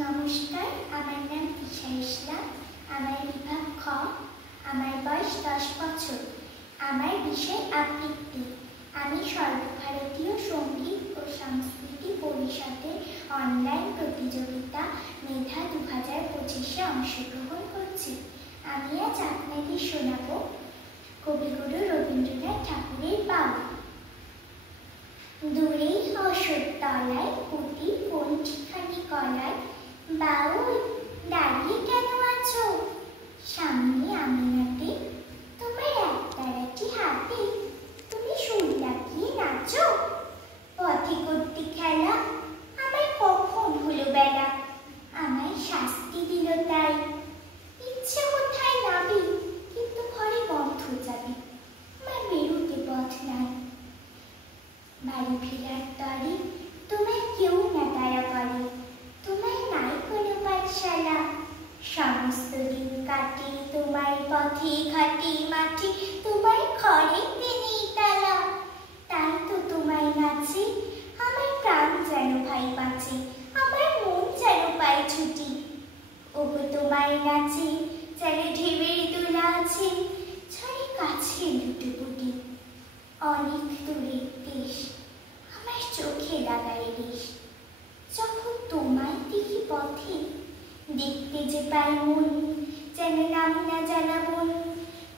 নমস্কার, আমার নাম তিশা ইসলাম। আমার বিভাগ খ। আমার বয়স 10 বছর। আমার বিষয় আবৃত্তি। আমি সর্বভারতীয় সঙ্গীত ও সংস্কৃতি পরিষদের অনলাইন প্রতিযোগিতা মেধা 2025-এ অংশগ্রহণ করছি। আমি আজ আপনাদের শোনাব কবিগুরু রবীন্দ্রনাথ ঠাকুরের বাউল। দূরেই অশোকতলায় পুঁতি কোনটিখানি কলায়, বাউল দাঁড়িয়ে কেন আছো? সামনে আমিনাতে তোমার একতারাটি হাতে, তুমি সুর লাগিয়ে নাচো। পথে করতে খেলা আমার কখন হলো বেলা, আমায় শাস্তি দিল তাই। ইচ্ছে কোথায় নাবি, কিন্তু ঘরে বন্ধ যাবে, আমার বেরোতে পথ নাই। বাড়ি ফেরার তরে তোমায় কেউ না তাড়া করে, তোমায় নাই কোনো পাঠশালা। সমস্ত দিন কাটে তোমার পথে ঘাটে মাঠে, তোমার ঘরেতে নেই তালা। তাই তো তোমায় নাচে আমার প্রাণ যেন ভাই বাঁচে, আমার মন যেন পায় ছুটি। ওগো তোমায় নাচে যেন ঢেউয়ের দোলা আছে, ছাড়ে কাছে লুটোপুটি। অনেক দূরের দেশ আমার চোখে লাগায় রেশ, যখন তোমায় দেখি পথে দেখতে যে পাই মন যেন নাম না জানা বন।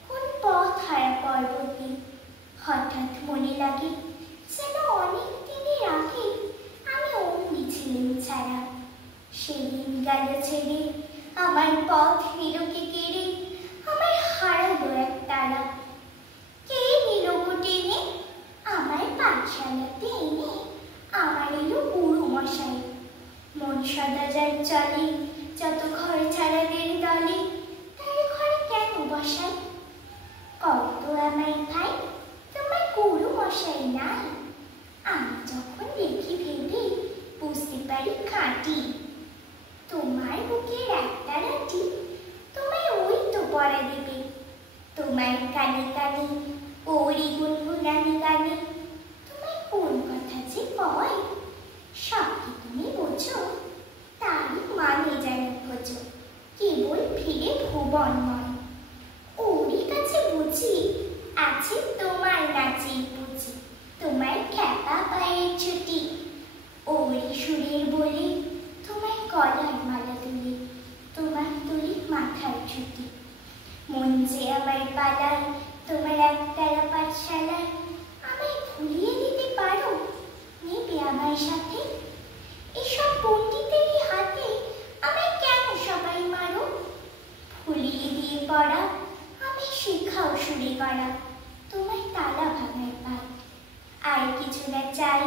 কোন পথ হারা পর্বতে হঠাৎ মনে লাগে, যেন অনেক দিনের আগে আমি অমনি ছিলাম ছাড়া। সেদিন গেল ছেড়ে আমার পথ নিলকে কেড়ে, আমার হারালো এক তারা। কে নিল গো টেনে আমার পাঠশালাতে এনে? আমার এলো গুরু মশাই। মন সদা যার চলে যত ঘর ছাড়াদের দলে, তার ঘরে কেন বসাই? কত আমায় ভাই, তোমার গুরু মশাই নাই। আমি যখন দেখি ভেবে বুঝতে পারি খাঁটি, তোমার বুকের একতারাটি তোমায় ওই তো পড়া দেবে। তোমার কানে কানে ওরই গুনগুনানি গানে, তোমায় কোন কথা যে কয় সব কি তুমি বোঝো? তারই মানে যেন খোঁজো, কেবল ফিরে ভুবনময়। ওরই কাছে বুঝি আছে তোমার নাচের পুঁজি, তোমার খ্যাপা পায়ের ছুটি। ওরই সুরের বলে তোমার গলার মালা তুলে, তোমার তুলি মাথার ছুটি। মন যে আমার পালায় তোমার একতারা পাঠশালায়, আমায় ভুলিয়ে দিতে পারো, নেবে আমার সাথে? এসব পণ্ডিতেরই হাতে আমায় কেন সবাই মারো? ভুলিয়ে দিয়ে পড়া আমি শেখাও সুরে করা, তোমার তালা ভাঙার পাঠ। আর কিছু না চাই,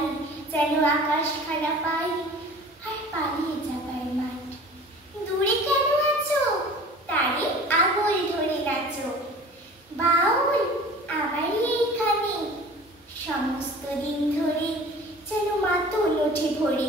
যেন আকাশ খানা পাই আর পালিয়ে যাবার মাঠ। দূরে কেন আছো, তারে আগল ধরে নাচো। বাউল আমারই এইখানে, সমস্ত দিন ধরে যেন মাতন ওঠে ভরে।